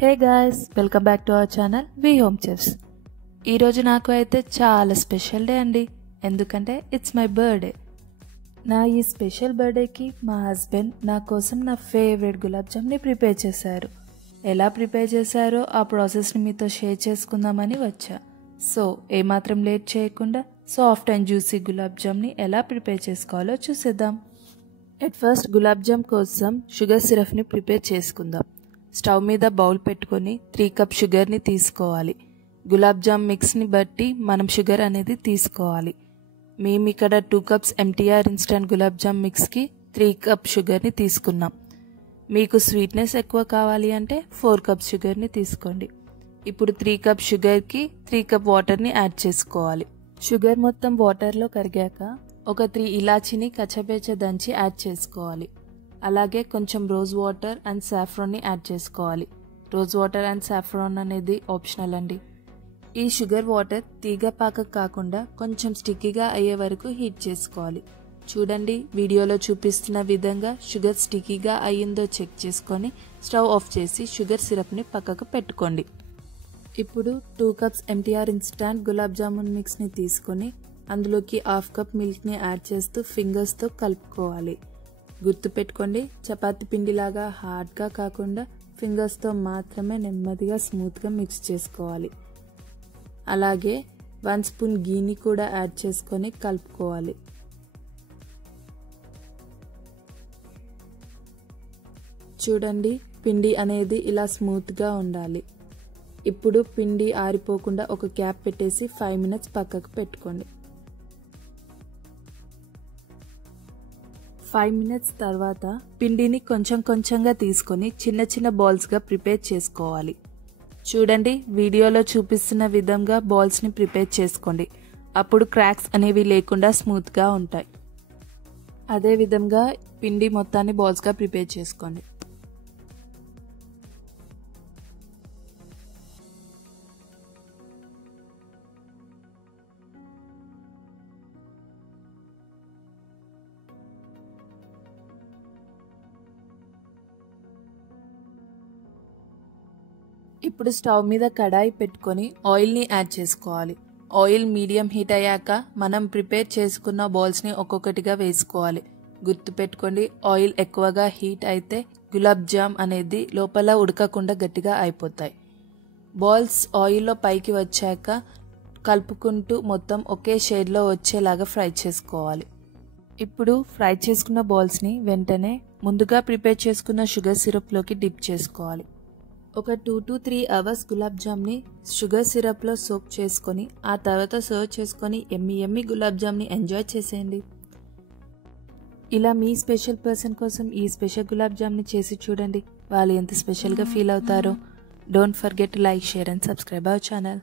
Hey guys, welcome back to our channel V Home Chefs. ఈరోజు నాకు అయితే చాలా స్పెషల్ డే అండి. ఎందుకంటే ఇట్స్ మై బర్త్డే. నా ఈ స్పెషల్ బర్త్డేకి మా హస్బెండ్ నా కోసం నా ఫేవరెట్ గులాబ్ జామ్ని ప్రిపేర్ చేశారు. ఎలా ప్రిపేర్ చేశారో ఆ ప్రాసెస్ని మీతో షేర్ చేసుకుందామని వచ్చా. సో ఏమాత్రం లేట్ చేయకుండా సాఫ్ట్ అండ్ జ్యూసీ గులాబ్ జామ్ని ఎలా ప్రిపేర్ చేసుకోవాలో చూసేద్దాం. ఎట్ ఫస్ట్ గులాబ్ జామ్ కోసం షుగర్ సిరప్ని ప్రిపేర్ చేసుకుందాం. స్టవ్ మీద బౌల్ పెట్టుకొని 3 కప్ షుగర్ని తీసుకోవాలి. గులాబ్ జామ్ మిక్స్ని బట్టి మనం షుగర్ అనేది తీసుకోవాలి. మేము ఇక్కడ 2 cups MTR instant gulab jam మిక్స్కి 3 కప్ షుగర్ని తీసుకున్నాం. మీకు స్వీట్నెస్ ఎక్కువ కావాలి అంటే 4 కప్స్ షుగర్ని తీసుకోండి. ఇప్పుడు 3 కప్ షుగర్కి 3 కప్ వాటర్ని యాడ్ చేసుకోవాలి. షుగర్ మొత్తం వాటర్లో కరిగాక ఒక 3 ఇలాచీని కచ్చపేచ దంచి యాడ్ చేసుకోవాలి. అలాగే కొంచెం రోజ్ వాటర్ అండ్ సాఫ్రాన్ని యాడ్ చేసుకోవాలి. రోజ్ వాటర్ అండ్ సాఫ్రాన్ అనేది ఆప్షనల్ అండి. ఈ షుగర్ వాటర్ తీగ పాక కాకుండా కొంచెం స్టిక్కీగా అయ్యే వరకు హీట్ చేసుకోవాలి. చూడండి, వీడియోలో చూపిస్తున్న విధంగా షుగర్ స్టిక్కీగా అయ్యిందో చెక్ చేసుకొని స్టవ్ ఆఫ్ చేసి షుగర్ సిరప్ని పక్కకు పెట్టుకోండి. ఇప్పుడు 2 cups MTR instant gulab jamun మిక్స్ని తీసుకొని అందులోకి 1/2 కప్ మిల్క్ని యాడ్ చేస్తూ ఫింగర్స్తో కలుపుకోవాలి. గుర్తుపెట్టుకోండి, చపాతీ పిండిలాగా హార్డ్గా కాకుండా ఫింగర్స్తో మాత్రమే నెమ్మదిగా స్మూత్గా మిక్స్ చేసుకోవాలి. అలాగే 1 స్పూన్ గీని కూడా యాడ్ చేసుకొని కలుపుకోవాలి. చూడండి, పిండి అనేది ఇలా స్మూత్గా ఉండాలి. ఇప్పుడు పిండి ఆరిపోకుండా ఒక క్యాప్ పెట్టేసి 5 మినిట్స్ పక్కకు పెట్టుకోండి. 5 మినిట్స్ తర్వాత పిండిని కొంచెం కొంచెంగా తీసుకొని చిన్న చిన్న బాల్స్గా ప్రిపేర్ చేసుకోవాలి. చూడండి, వీడియోలో చూపిస్తున్న విధంగా బాల్స్ని ప్రిపేర్ చేసుకోండి. అప్పుడు క్రాక్స్ అనేవి లేకుండా స్మూత్గా ఉంటాయి. అదే విధంగా పిండి మొత్తాన్ని బాల్స్గా ప్రిపేర్ చేసుకోండి. ఇప్పుడు స్టవ్ మీద కడాయి పెట్టుకొని ఆయిల్ని యాడ్ చేసుకోవాలి. ఆయిల్ మీడియం హీట్ అయ్యాక మనం ప్రిపేర్ చేసుకున్న బాల్స్ని ఒక్కొక్కటిగా వేసుకోవాలి. గుర్తుపెట్టుకోండి, ఆయిల్ ఎక్కువగా హీట్ అయితే గులాబ్ జామ్ అనేది లోపల ఉడకకుండా గట్టిగా అయిపోతాయి. బాల్స్ ఆయిల్లో పైకి వచ్చాక కలుపుకుంటూ మొత్తం ఒకే షేడ్లో వచ్చేలాగా ఫ్రై చేసుకోవాలి. ఇప్పుడు ఫ్రై చేసుకున్న బాల్స్ని వెంటనే ముందుగా ప్రిపేర్ చేసుకున్న షుగర్ సిరప్లోకి డిప్ చేసుకోవాలి. ఒక 2 to 3 అవర్స్ గులాబ్ జామ్ని షుగర్ సిరప్లో సోక్ చేసుకొని ఆ తర్వాత సర్వ్ చేసుకొని ఎమ్మి గులాబ్ జామ్ని ఎంజాయ్ చేసేయండి. ఇలా మీ స్పెషల్ పర్సన్ కోసం ఈ స్పెషల్ గులాబ్ జామ్ని చేసి చూడండి. వాళ్ళు ఎంత స్పెషల్గా ఫీల్ అవుతారో. Don't forget to like, share and subscribe our channel.